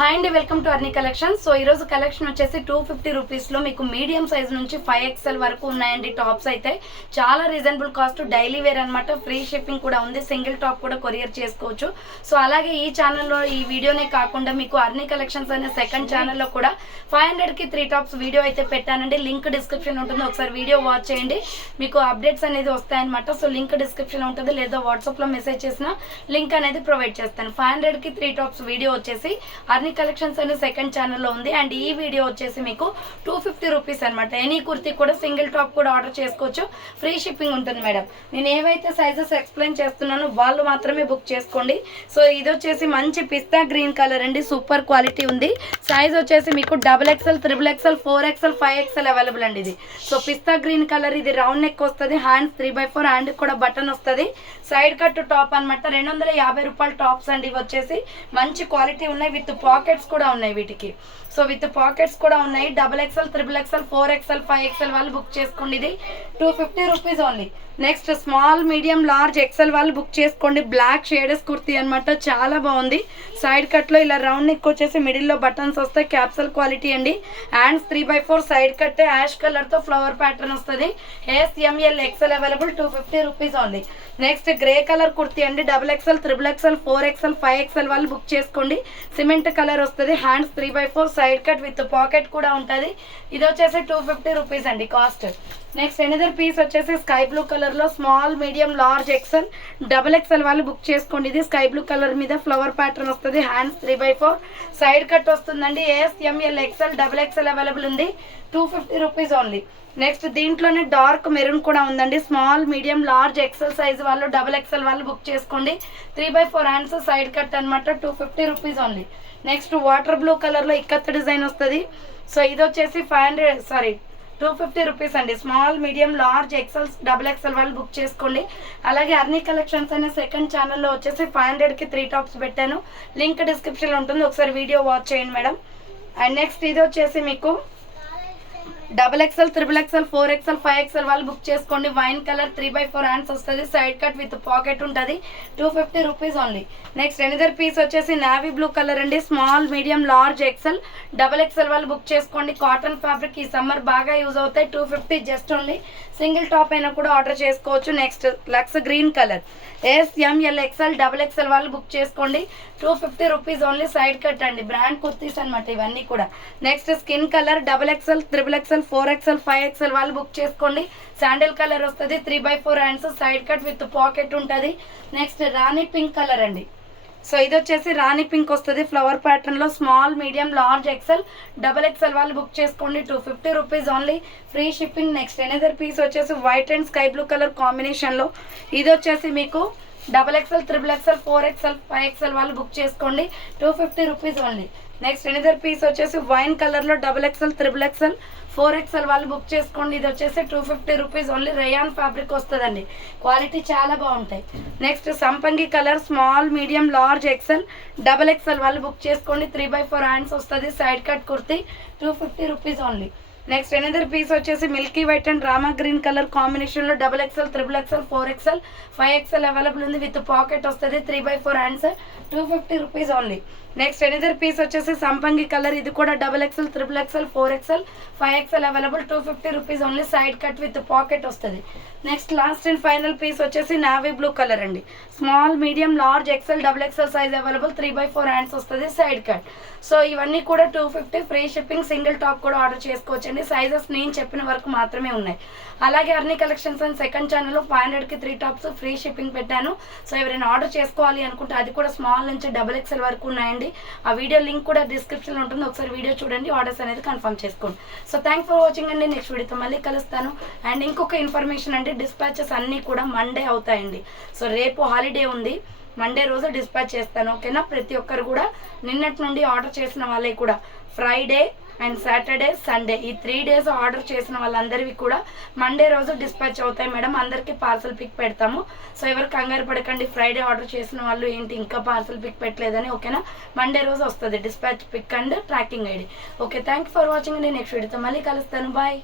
Hi అండి welcome to Arni collection so ఈరోజు collection వచ్చేసి టూ ఫిఫ్టీ రూపీస్లో మీకు మీడియం సైజ్ నుంచి ఫైవ్ ఎక్స్ఎల్ వరకు ఉన్నాయండి టాప్స్ అయితే. చాలా రీజనబుల్ కాస్ట్ డైలీ వేర్ అనమాట ఫ్రీ షిప్పింగ్ కూడా ఉంది. సింగిల్ టాప్ కూడా కొరియర్ చేసుకోవచ్చు. సో అలాగే ఈ ఛానల్లో ఈ వీడియోనే కాకుండా మీకు అర్నీ కలెక్షన్స్ అనే సెకండ్ ఛానల్లో కూడా ఫైవ్ హండ్రెడ్కి త్రీ టాప్స్ వీడియో అయితే పెట్టానండి. లింక్ డిస్క్రిప్షన్ ఉంటుంది. ఒకసారి వీడియో వాచ్ చేయండి. మీకు అప్డేట్స్ అనేది వస్తాయన్నమాట. సో లింక్ డిస్క్రిప్షన్ ఉంటుంది. లేదా వాట్సాప్లో మెసేజ్ చేసిన లింక్ అనేది ప్రొవైడ్ చేస్తాను. ఫైవ్ హండ్రెడ్కి త్రీ టాప్స్ వీడియో వచ్చేసి అర్నీ కలెక్షన్స్ అనే సెకండ్ ఛానల్లో ఉంది. అండ్ ఈ వీడియో వచ్చేసి మీకు టూ ఫిఫ్టీ రూపీస్ అనమాట ఎనీ కుర్తీ కూడా సింగిల్ టాప్ కూడా ఆర్డర్ చేసుకోవచ్చు. ఫ్రీ షిప్పింగ్ ఉంటుంది మేడం నేను ఏవైతే సైజెస్ ఎక్స్ప్లెయిన్ చేస్తున్నానో వాళ్ళు మాత్రమే బుక్ చేసుకోండి. సో ఇది వచ్చేసి మంచి పిస్తా గ్రీన్ కలర్ అండి. సూపర్ క్వాలిటీ ఉంది. సైజ్ వచ్చేసి మీకు double XL triple XL four XL five XL available అండి ఇది. సో పిస్తా గ్రీన్ కలర్ ఇది రౌండ్ నెక్ వస్తుంది. Hands three by four hand కూడా బటన్ వస్తుంది. సైడ్ కట్ టాప్ అనమాట రెండు వందల యాభై రూపాయల టాప్స్ అండి ఇవి వచ్చేసి. మంచి క్వాలిటీ ఉన్నాయి. విత్ పాకెట్స్ కూడా ఉన్నాయి వీటికి. సో విత్ పాకెట్స్ కూడా ఉన్నాయి. Double XL triple XL four XL five XL వాళ్ళు బుక్ చేసుకోండి ఇది. Two fifty rupees only. Next small medium large XL వాళ్ళు బుక్ చేసుకోండి. బ్లాక్ షేడెస్ కుర్తీ అనమాట చాలా బాగుంది. సైడ్ కట్లో ఇలా రౌండ్ నెక్ వచ్చేసి మిడిల్లో బటన్స్ వస్తాయి. క్యాప్సల్ క్వాలిటీ అండి. Hands three by four side cut ash కలర్తో ఫ్లవర్ ప్యాటర్న్ వస్తుంది. S M L XL available two fifty rupees only next grey colour kurti అండి. Double XL triple XL four XL five XL వాళ్ళు book చేసుకోండి. Cement colour వస్తుంది. Hands three by four side cut with pocket కూడా ఉంటుంది. ఇది వచ్చేసి two fifty rupees అండి cost next another piece వచ్చేసి స్కై బ్లూ కలర్లో small medium large XL double XL వాళ్ళు బుక్ చేసుకోండి. ఇది స్కై బ్లూ కలర్ మీద ఫ్లవర్ ప్యాటర్న్ వస్తుంది. Hands three by four side cut వస్తుందండి. S M L XL double XL available ఉంది. Two fifty rupees only next దీంట్లోనే dark maroon కూడా ఉందండి. Small medium large XL size వాళ్ళు డబుల్ ఎక్సెల్ వాళ్ళు book చేసుకోండి. Three by four hands side cut అనమాట two fifty rupees only next water blue కలర్లో ఇక్కత్త డిజైన్ వస్తుంది. సో ఇది వచ్చేసి five hundred sorry two fifty rupees అండి. Small medium large XLs double XL వాళ్ళు బుక్ చేసుకోండి. అలాగే అర్నీ కలెక్షన్స్ అనే సెకండ్ ఛానల్లో వచ్చేసి ఫైవ్ హండ్రెడ్కి త్రీ టాప్స్ పెట్టాను. లింక్ డిస్క్రిప్షన్లో ఉంటుంది. ఒకసారి వీడియో వాచ్ చేయండి మేడం. అండ్ నెక్స్ట్ ఇది వచ్చేసి మీకు double XL triple XL four XL five XL వాళ్ళు బుక్ చేసుకోండి. Wine colour three by four hands వస్తుంది. సైడ్ కట్ విత్ పాకెట్ ఉంటుంది. Two fifty rupees only next another piece వచ్చేసి navy blue colour అండి. Small medium large XL double XL వాళ్ళు book చేసుకోండి. Cotton fabric ఈ summer బాగా use అవుతాయి. Two fifty just only single top అయినా కూడా ఆర్డర్ చేసుకోవచ్చు. Next lux green colour S M L XL double XL వాళ్ళు బుక్ చేసుకోండి. Two fifty rupees only side cut అండి. బ్రాండ్ కుర్తీస్ అనమాట ఇవన్నీ కూడా. Next skin colour double XL triple XL four XL five XL వాళ్ళు బుక్ చేసుకోండి. Sandal colour వస్తుంది three by four hands side cut with pocket ఉంటుంది. నెక్స్ట్ రాణి pink colour అండి. So ఇది వచ్చేసి రాణి పింక్ వస్తుంది ఫ్లవర్ ప్యాటర్న్లో small medium large XL double XL వాళ్ళు బుక్ చేసుకోండి two fifty rupees only. Free shipping next another piece వచ్చేసి white and sky blue colour కాంబినేషన్లో ఇది వచ్చేసి మీకు double XL triple XL four XL five XL వాళ్ళు బుక్ చేసుకోండి two fifty rupees only. Next another piece వచ్చేసి wine కలర్లో double XL triple XL four XL వాళ్ళు బుక్ చేసుకోండి. ఇది వచ్చేసి two fifty rupees only rayon fabric వస్తుందండి. క్వాలిటీ చాలా బాగుంటాయి. నెక్స్ట్ సంపంగి colour small medium large XL double XL వాళ్ళు బుక్ చేసుకోండి. త్రీ బై ఫోర్ హ్యాండ్స్ వస్తుంది. Side cut kurti two fifty rupees only next another piece వచ్చేసి milky white and rama green colour కాంబినేషన్లో double XL triple XL four XL five XL available ఉంది. With pocket వస్తుంది three by four hands two fifty rupees only next another piece వచ్చేసి సంపంగి colour ఇది కూడా double XL triple XL four XL five XL available two fifty rupees only side cut with pocket వస్తుంది. Next last and final piece వచ్చేసి navy blue colour అండి. Small medium large XL double XL size available three by four hands వస్తుంది side cut so ఇవన్నీ కూడా two fifty free shipping single top కూడా order చేసుకోవచ్చండి. Sizes నేను చెప్పిన వరకు మాత్రమే ఉన్నాయి. అలాగే అర్నీ కలెక్షన్స్ అండ్ సెకండ్ ఛానల్లో ఫైవ్ హండ్రెడ్కి త్రీ టాప్స్ ఫ్రీ షిప్పింగ్ పెట్టాను. సో ఎవరైనా ఆర్డర్ చేసుకోవాలి అనుకుంటే అది కూడా స్మాల్ నుంచి డబుల్ ఎక్స్ఎల్ వరకు ఉన్నాయండి. ఆ వీడియో లింక్ కూడా డిస్క్రిప్షన్లో ఉంటుంది. ఒకసారి వీడియో చూడండి ఆర్డర్స్ అనేది కన్ఫర్మ్ చేసుకోండి. సో థ్యాంక్ ఫర్ వాచింగ్ అండి. నెక్స్ట్ వీడియోతో మళ్ళీ కలుస్తాను. అండ్ ఇంకొక ఇన్ఫర్మేషన్ అంటే డిస్పాచెస్ అన్నీ కూడా మండే అవుతాయండి. సో రేపు హాలిడే ఉంది. మండే రోజు డిస్పాచ్ చేస్తాను. ఓకేనా? ప్రతి ఒక్కరు కూడా నిన్నటి నుండి ఆర్డర్ చేసిన వాళ్ళే కూడా. Friday and Saturday Sunday. ఈ త్రీ డేస్ ఆర్డర్ చేసిన వాళ్ళందరివి కూడా మండే రోజు డిస్పాచ్ అవుతాయి మేడం. అందరికీ పార్సల్ పిక్ పెడతాము. సో ఎవరు కంగారు పడకండి. ఫ్రైడే ఆర్డర్ చేసిన వాళ్ళు ఏంటి ఇంకా పార్సల్ పిక్ పెట్టలేదని ఓకేనా? మండే రోజు వస్తుంది dispatch pick and tracking ID. Okay thank for watching. నేను నెక్స్ట్ వీడియోతో మళ్ళీ కలుస్తాను. బాయ్.